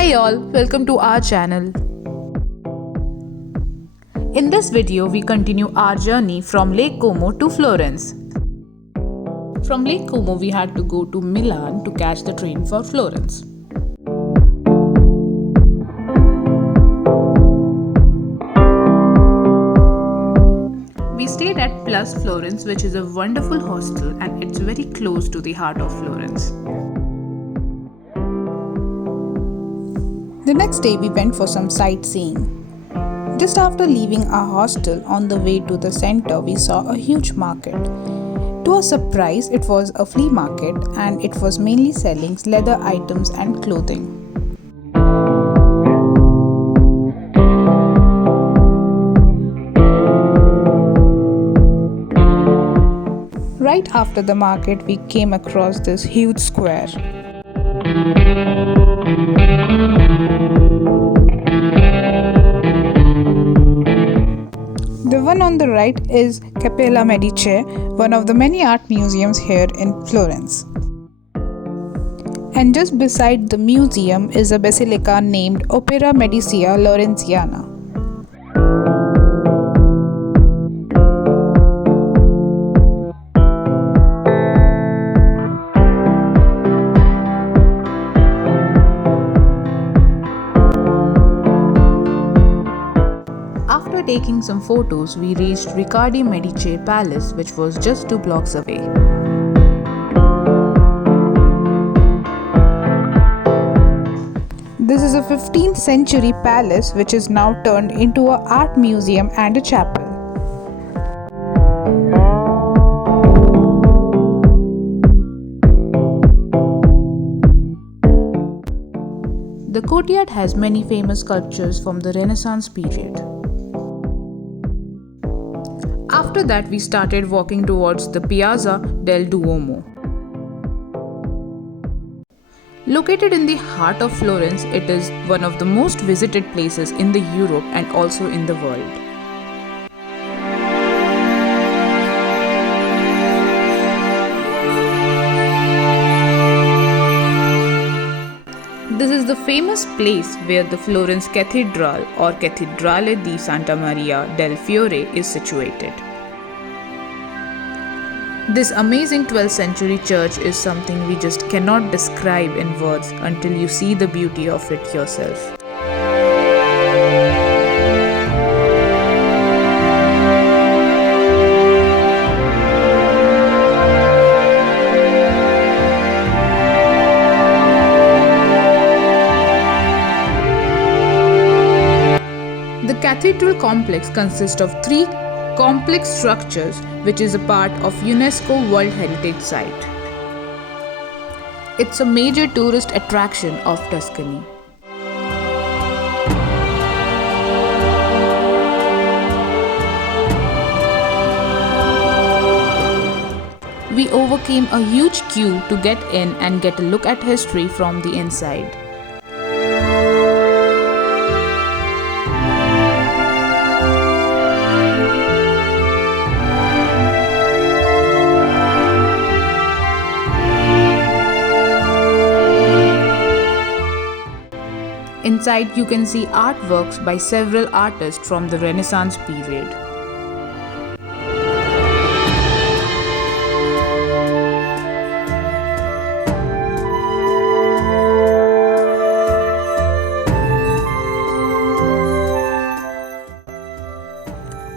Hi all, welcome to our channel. In this video, we continue our journey from Lake Como to Florence. From Lake Como, we had to go to Milan to catch the train for Florence. We stayed at Plus Florence, which is a wonderful hostel and it's very close to the heart of Florence. The next day, we went for some sightseeing. Just after leaving our hostel on the way to the center, we saw a huge market. To our surprise, it was a flea market and it was mainly selling leather items and clothing. Right after the market, we came across this huge square. The one on the right is Cappella Medici, one of the many art museums here in Florence. And just beside the museum is a basilica named Opera Medicea Laurentiana. After taking some photos, we reached Riccardi Medici Palace, which was just 2 blocks away. This is a 15th century palace which is now turned into an art museum and a chapel. The courtyard has many famous sculptures from the Renaissance period. After that, we started walking towards the Piazza del Duomo. Located in the heart of Florence, it is one of the most visited places in the Europe and also in the world. This is the famous place where the Florence Cathedral or Cattedrale di Santa Maria del Fiore is situated. This amazing 12th century church is something we just cannot describe in words until you see the beauty of it yourself. The cathedral complex consists of 3 complex structures which is a part of UNESCO World Heritage Site. It's a major tourist attraction of Tuscany. We overcame a huge queue to get in and get a look at history from the inside. Inside, you can see artworks by several artists from the Renaissance period.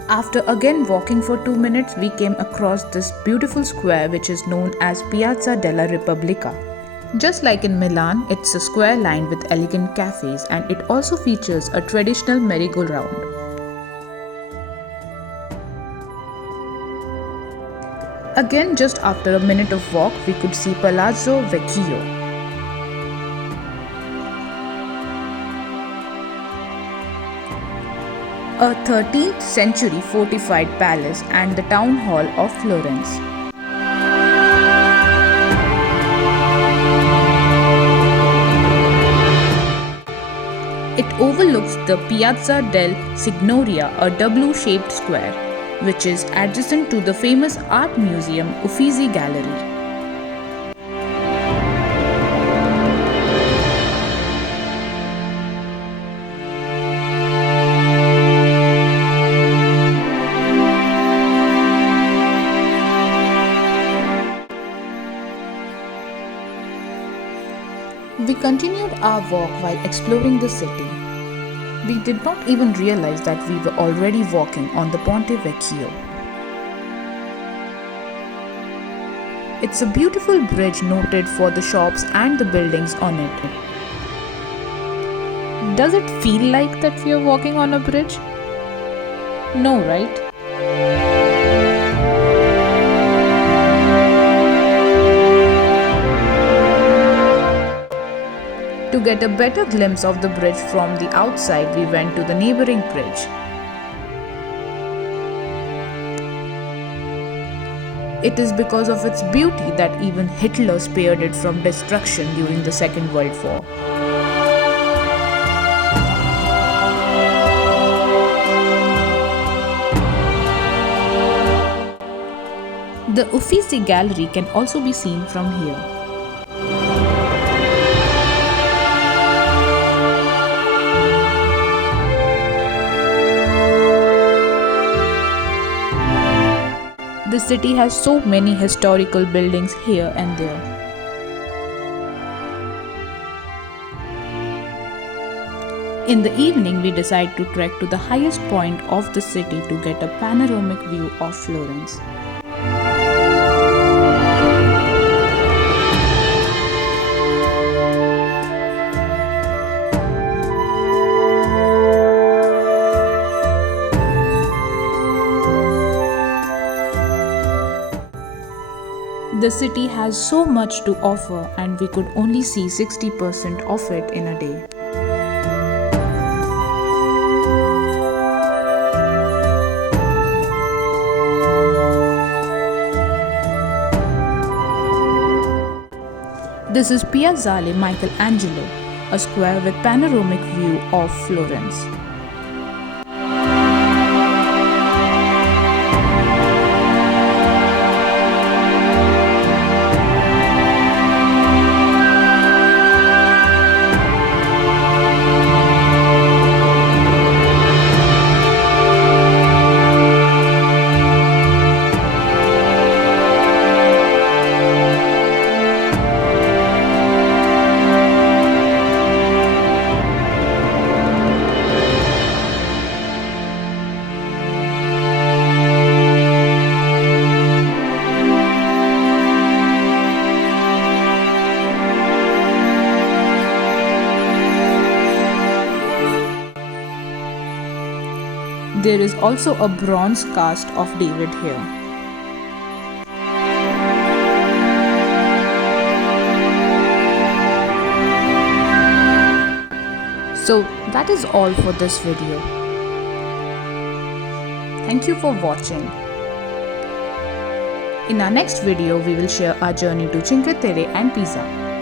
After again walking for 2 minutes, we came across this beautiful square which is known as Piazza della Repubblica. Just like in Milan, it's a square lined with elegant cafes and it also features a traditional merry-go-round. Again, just after a minute of walk, we could see Palazzo Vecchio. A 13th century fortified palace and the town hall of Florence. It overlooks the Piazza del Signoria, a W-shaped square, which is adjacent to the famous art museum Uffizi Gallery. continued our walk while exploring the city. We did not even realize that we were already walking on the Ponte Vecchio. It's a beautiful bridge noted for the shops and the buildings on it. Does it feel like that we are walking on a bridge? No, right? To get a better glimpse of the bridge from the outside, we went to the neighboring bridge. It is because of its beauty that even Hitler spared it from destruction during the Second World War. The Uffizi Gallery can also be seen from here. The city has so many historical buildings here and there. In the evening, we decide to trek to the highest point of the city to get a panoramic view of Florence. The city has so much to offer and we could only see 60% of it in a day. This is Piazzale Michelangelo, a square with panoramic view of Florence. There is also a bronze cast of David here. So that is all for this video. Thank you for watching. In our next video, we will share our journey to Cinque Terre and Pisa.